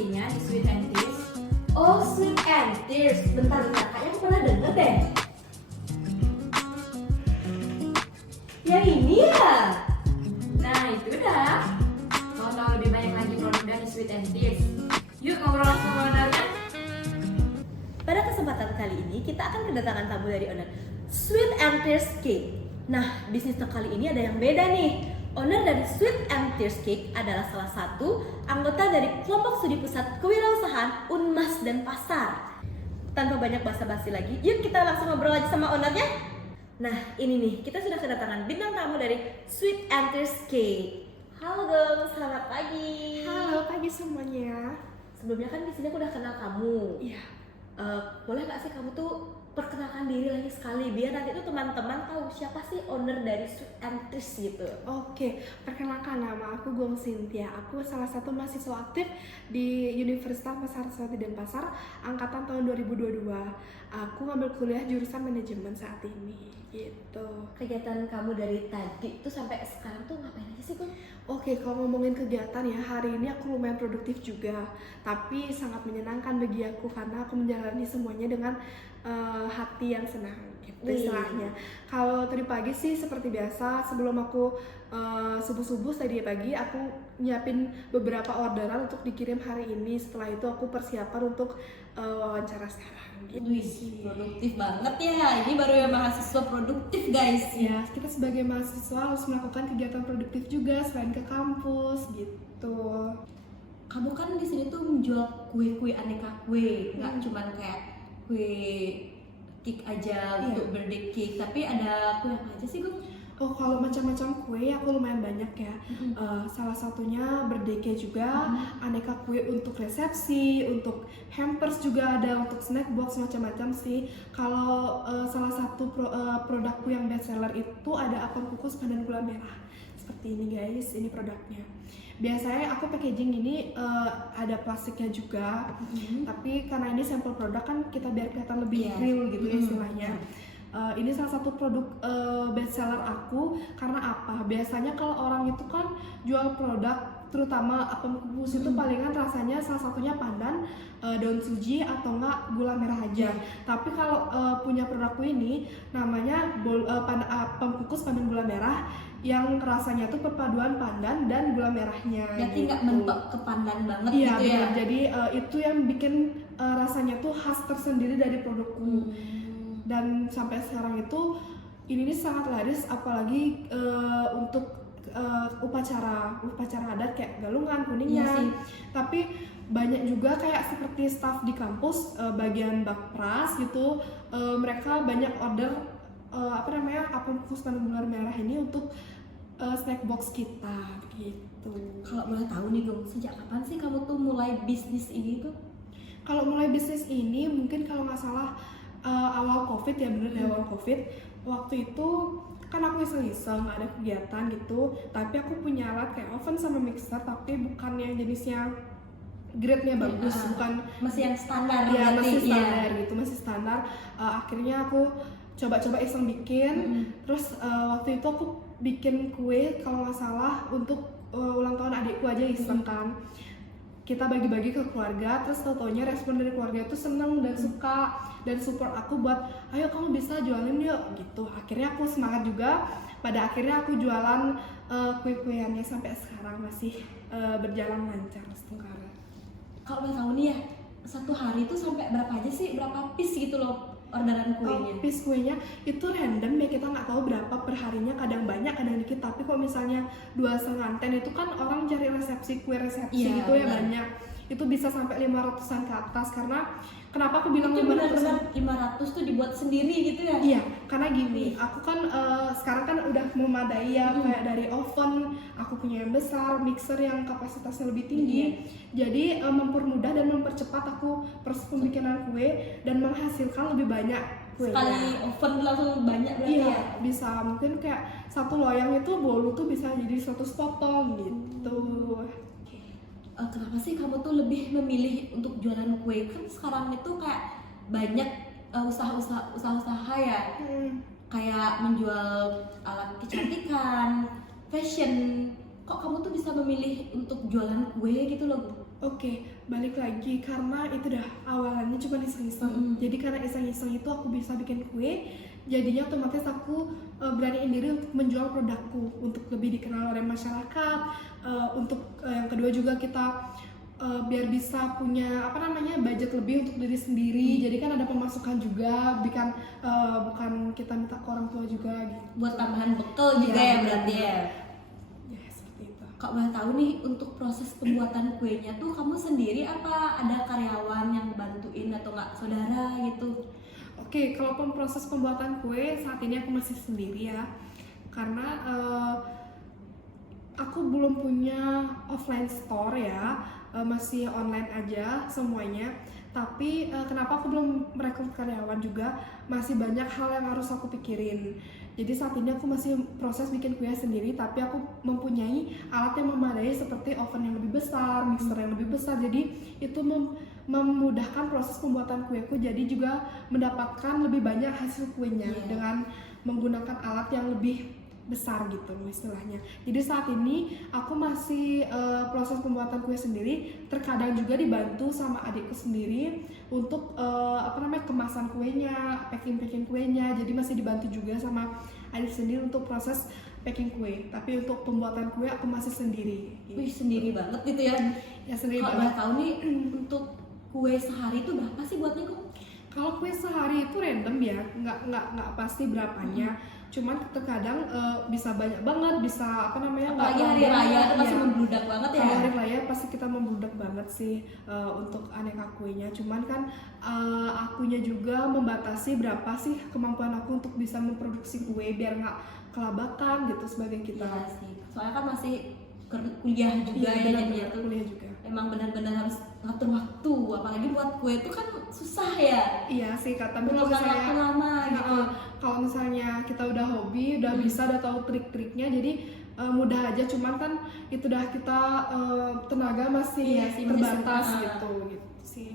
resepinya di Sweet and Tears. Oh, Sweet and Tears. Bentar, kayaknya aku pernah denger deh. Yang ini ya? Nah itu dah. Mau tahu lebih banyak lagi produk dari Sweet and Tears? Yuk ngobrol langsung sama ownernya. Pada kesempatan kali ini kita akan kedatangan tamu dari owner Sweet and Tears Cake. Nah, bisnis kali ini ada yang beda nih. Owner dari Sweet and Tears Cake adalah salah satu anggota dari kelompok studi pusat kewirausahaan Unmas dan Pasar. Tanpa banyak basa-basi lagi, yuk kita langsung ngobrol aja sama ownernya. Nah, ini nih, kita sudah kedatangan bintang tamu dari Sweet and Tears Cake. Halo dong, selamat pagi. Halo pagi semuanya. Sebelumnya kan di sini aku udah kenal kamu. Iya. Boleh nggak sih kamu tuh perkenalkan diri lagi sekali biar nanti tuh teman-teman tahu siapa sih owner dari Sweet and Tears gitu. Oke, perkenalkan nama aku Gong Cynthia. Aku salah satu mahasiswa aktif di Universitas Masarswati Denpasar angkatan tahun 2022. Aku ngambil kuliah jurusan manajemen saat ini. Gitu. Kegiatan kamu dari tadi tuh sampai sekarang tuh ngapain aja sih, Gung? Oke, kalau ngomongin kegiatan ya, hari ini aku lumayan produktif juga. Tapi sangat menyenangkan bagi aku karena aku menjalani semuanya dengan hati yang senang gitu istilahnya. Kalau tadi pagi sih seperti biasa, sebelum aku subuh-subuh tadi pagi aku nyiapin beberapa orderan untuk dikirim hari ini. Setelah itu aku persiapan untuk wawancara sekarang gitu. Wih, produktif banget ya. Ini baru ya mahasiswa produktif, guys. Ya, kita sebagai mahasiswa harus melakukan kegiatan produktif juga selain ke kampus gitu. Kamu kan di sini tuh menjual kue-kue aneka kue, nggak cuman kayak kue cake aja untuk birthday cake, tapi ada kue apa aja sih, Gung? Oh, kalau macam-macam kue aku lumayan banyak ya. Salah satunya birthday cake juga, aneka kue untuk resepsi, untuk hampers juga ada, untuk snack box macam-macam sih. Kalau salah satu produkku yang best seller itu ada apem kukus pandan gula merah. Seperti ini guys, ini produknya. Biasanya aku packaging ini ada plastiknya juga, tapi karena ini sampel produk kan kita biar kelihatan lebih real gitu ya istilahnya. Ini salah satu produk best seller aku karena apa? Biasanya kalau orang itu kan jual produk terutama apem kukus itu palingan rasanya salah satunya pandan, daun suji atau enggak gula merah aja. Tapi kalau punya produkku ini namanya apem kukus pandan gula merah yang rasanya tuh perpaduan pandan dan gula merahnya. Berarti gitu. nggak mentok ke pandan banget Iya, gitu ya? benar. Jadi itu yang bikin rasanya tuh khas tersendiri dari produkku. Dan sampai sekarang itu ini sangat laris, apalagi untuk upacara adat kayak galungan, kuningan. Iya sih. Tapi banyak juga kayak seperti staff di kampus bagian bakpras gitu, mereka banyak order apem kukus pandan gula merah ini untuk snack box kita gitu. Kalau boleh tahu nih, Gung, sejak kapan sih kamu tuh mulai bisnis ini tuh? Kalau mulai bisnis ini mungkin kalau nggak salah awal covid ya, bener dari awal covid. Waktu itu kan aku iseng-iseng nggak ada kegiatan gitu, tapi aku punya alat kayak oven sama mixer, tapi bukan yang jenisnya grade-nya bagus, bukan Masih yang standar ya, berarti, masih iya. standar gitu, masih standar. Akhirnya aku coba-coba iseng bikin, terus waktu itu aku bikin kue kalau nggak salah untuk ulang tahun adikku aja iseng kan. Kita bagi-bagi ke keluarga, terus tau-taunya respon dari keluarga itu seneng dan suka dan support aku buat ayo kamu bisa jualin yuk gitu. Akhirnya aku semangat juga, pada akhirnya aku jualan kue-kueannya sampai sekarang masih berjalan lancar setengkara. Kalau boleh tahu nih ya, satu hari tuh sampai berapa aja sih, berapa piece gitu loh orderan kuenya? Piece kuenya itu random ya, kita nggak tahu berapa perharinya, kadang banyak kadang dikit. Tapi kalau misalnya 2 senganten itu kan orang cari resepsi, kue resepsi gitu ya, banyak itu bisa sampai 500-an ke atas. Karena kenapa aku bilang itu 500-an? benar-benar 500 tuh dibuat sendiri gitu ya? Iya, karena gini, aku kan sekarang kan udah memadai ya, kayak dari oven, aku punya yang besar, mixer yang kapasitasnya lebih tinggi. Jadi mempermudah dan mempercepat aku proses pembikinan kue dan menghasilkan lebih banyak kuenya. Sekali oven langsung banyak berarti Iya, ya? bisa. Mungkin kayak satu loyang itu bolu tuh bisa jadi 100 potong gitu. Kenapa sih kamu tuh lebih memilih untuk jualan kue? Kan sekarang itu kayak banyak usaha-usaha ya, kayak menjual alat kecantikan, fashion. Kok kamu tuh bisa memilih untuk jualan kue gitu loh? Oke, balik lagi karena itu dah awalannya cuma iseng-iseng. Jadi karena iseng-iseng itu aku bisa bikin kue, jadinya otomatis aku beraniin diri untuk menjual produkku untuk lebih dikenal oleh masyarakat. Untuk yang kedua juga kita biar bisa punya budget lebih untuk diri sendiri. Jadi kan ada pemasukan juga, bukan kita minta ke orang tua juga gitu. Buat tambahan bekal juga ya berarti ya. Ya seperti itu. Kak boleh tahu nih, untuk proses pembuatan kuenya tuh kamu sendiri apa ada karyawan yang bantuin atau nggak saudara gitu? Oke, kalau proses pembuatan kue saat ini aku masih sendiri ya, karena aku belum punya offline store ya, masih online aja semuanya. Tapi kenapa aku belum merekrut karyawan juga, masih banyak hal yang harus aku pikirin. Jadi saat ini aku masih proses bikin kue sendiri, tapi aku mempunyai alat yang memadai seperti oven yang lebih besar, mixer yang lebih besar. Jadi itu memudahkan proses pembuatan kueku, jadi juga mendapatkan lebih banyak hasil kuenya dengan menggunakan alat yang lebih besar gitu istilahnya. Jadi saat ini aku masih proses pembuatan kue sendiri, terkadang juga dibantu sama adikku sendiri untuk kemasan kuenya, packing kuenya. Jadi masih dibantu juga sama adik sendiri untuk proses packing kue. Tapi untuk pembuatan kue aku masih sendiri. Gitu. Wih, sendiri banget gitu ya. Ya sendiri Kalau banget. boleh tahu nih, untuk kue sehari itu berapa sih buat Niko? Kalau kue sehari itu random ya, nggak pasti berapanya. Cuman terkadang bisa banyak banget, bisa Apalagi hari raya itu masih membludak banget ya. Kalau hari raya pasti kita membludak banget sih untuk aneka kuenya. Cuman kan akunya juga membatasi berapa sih kemampuan aku untuk bisa memproduksi kue biar nggak kelabakan gitu sebagai kita. Iya sih. Soalnya kan masih kuliah juga ya, jadinya tuh kuliah juga. emang benar-benar harus ngatur waktu, apalagi buat kue itu kan susah ya. Iya sih kata kalau Butuhkan waktu misalnya lama gitu. kalau misalnya kita udah hobi, udah bisa, udah tahu trik-triknya, jadi mudah aja. Cuman kan itu udah kita tenaga masih Iya sih, terbatas masih gitu sih.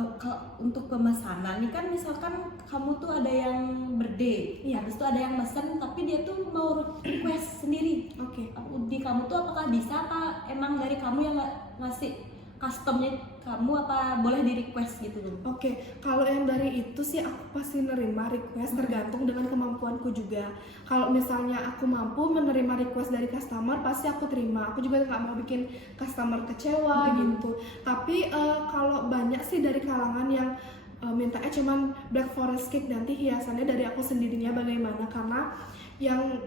Kalau untuk pemesanan nih kan, misalkan kamu tuh ada yang birthday, Iya. habis itu ada yang mesen tapi dia tuh mau request sendiri. Oke. Di kamu tuh apakah bisa, apa emang dari kamu yang ngasih customnya kamu, apa boleh di request gitu tuh? Oke, kalau yang dari itu sih aku pasti nerima request, tergantung dengan kemampuanku juga. Kalau misalnya aku mampu menerima request dari customer, pasti aku terima. Aku juga nggak mau bikin customer kecewa gitu. Tapi kalau banyak sih dari kalangan yang mintanya cuman black forest cake, nanti hiasannya dari aku sendirinya bagaimana, karena yang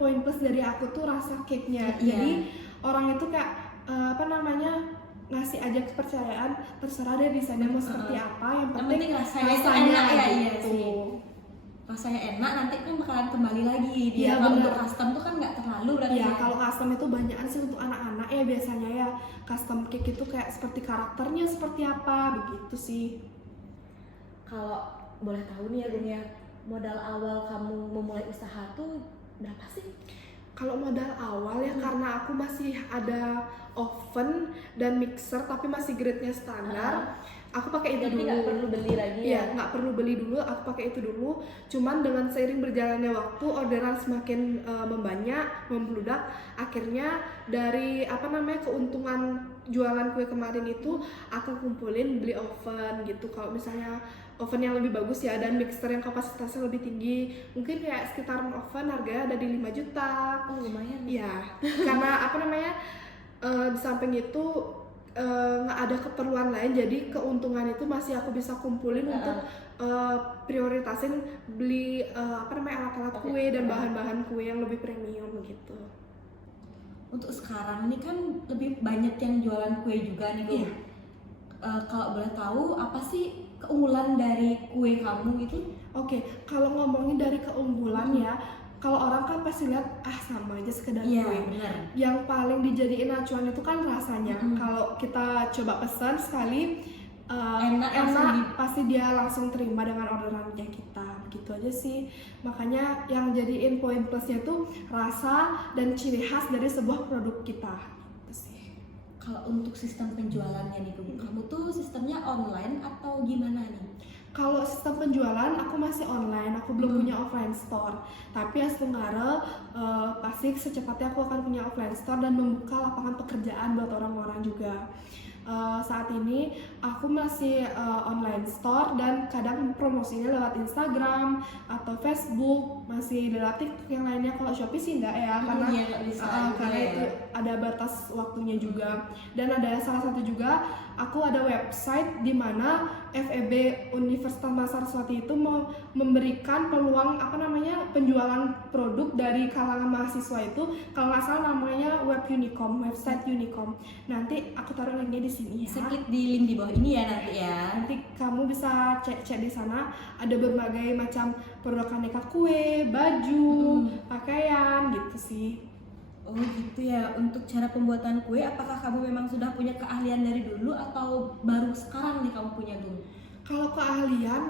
poin plus dari aku tuh rasa cake-nya. Jadi orang itu kayak ngasih aja kepercayaan, terserah deh desainnya mau seperti apa, yang penting rasanya enak ya. Iya gitu. sih, rasanya enak, nanti kan bakalan kembali lagi dia. Iya, Kalau bener. untuk custom tuh kan nggak terlalu berarti Ya, ya. kalau custom itu banyakan sih untuk anak-anak ya biasanya ya. Custom cake itu kayak seperti karakternya seperti apa, begitu sih. Kalau boleh tahu nih ya Gun ya, modal awal kamu memulai usaha tuh berapa sih? Kalau modal awal ya, karena aku masih ada oven dan mixer tapi masih grade-nya standar, aku pakai itu Jadi dulu. nggak perlu beli lagi ya? Iya, nggak perlu beli dulu, aku pakai itu dulu. Cuman dengan seiring berjalannya waktu, orderan semakin membanyak, membludak. Akhirnya dari keuntungan jualan kue kemarin itu, aku kumpulin beli oven gitu. Kalau misalnya oven yang lebih bagus ya, dan mixer yang kapasitasnya lebih tinggi, mungkin kayak sekitar oven harganya ada di 5 juta. Oh lumayan. Iya, karena di samping itu nggak ada keperluan lain, jadi keuntungan itu masih aku bisa kumpulin untuk prioritasin beli alat-alat kue dan bahan-bahan kue yang lebih premium gitu. Untuk sekarang ini kan lebih banyak yang jualan kue juga nih Gun. Iya. Kalau boleh tahu apa sih keunggulan dari kue kamu itu? Oke, kalau ngomongin dari keunggulan ya, kalau orang kan pasti lihat sama aja sekedar Iya kue. benar. Yang paling dijadiin acuan itu kan rasanya. Kalau kita coba pesan sekali Enak, langsung pasti dia langsung terima dengan orderannya kita, gitu aja sih. Makanya yang jadiin poin plusnya tuh rasa dan ciri khas dari sebuah produk kita, gitu sih. Kalau untuk sistem penjualannya nih Gun, kamu tuh sistemnya online atau gimana nih? Kalau sistem penjualan aku masih online, aku belum punya offline store. Tapi as tenggara pasti secepatnya aku akan punya offline store dan membuka lapangan pekerjaan buat orang-orang juga. Saat ini aku masih online store dan kadang promosinya lewat Instagram atau Facebook, masih lewat TikTok yang lainnya. Kalau Shopee sih enggak ya, karena Iya, nggak bisa karena ya. itu ada batas waktunya juga. Dan ada salah satu juga aku ada website di mana FEB Universitas Saraswati itu mau memberikan peluang penjualan produk dari kalangan mahasiswa itu, kalau nggak salah namanya website Unicom. Nanti aku taruh linknya di sini ya. Seklik di link di bawah ini ya nanti ya. Nanti kamu bisa cek di sana, ada berbagai macam produk aneka kue, baju, pakaian gitu sih. Oh gitu ya, untuk cara pembuatan kue apakah kamu memang sudah punya keahlian dari dulu atau baru sekarang nih kamu punya Gung? Kalau keahlian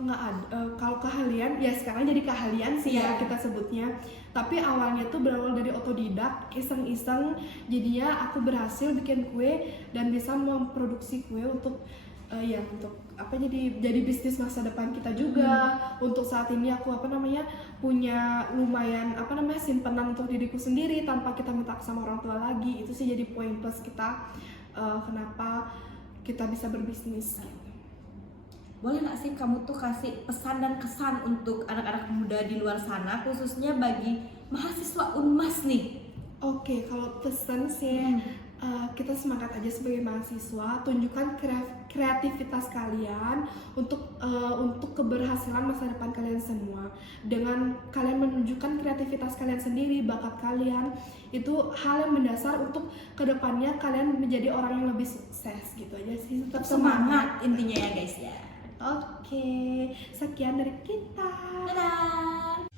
nggak ada. Kalau keahlian ya sekarang jadi keahlian sih ya kita sebutnya. Tapi awalnya tuh berawal dari otodidak, iseng-iseng. Jadinya aku berhasil bikin kue dan bisa memproduksi kue untuk jadi bisnis masa depan kita juga. Untuk saat ini aku punya lumayan simpenan untuk diriku sendiri tanpa kita minta sama orang tua lagi. Itu sih jadi poin plus kita kenapa kita bisa berbisnis gitu. Boleh nggak sih kamu tuh kasih pesan dan kesan untuk anak-anak muda di luar sana, khususnya bagi mahasiswa Unmas nih? Oke, kalau pesan sih kita semangat aja sebagai mahasiswa, tunjukkan kreativitas kalian untuk keberhasilan masa depan kalian semua. Dengan kalian menunjukkan kreativitas kalian sendiri, bakat kalian, itu hal yang mendasar untuk kedepannya kalian menjadi orang yang lebih sukses gitu aja sih. Tetap Semangat intinya ya guys ya. Oke, sekian dari kita. Dadah.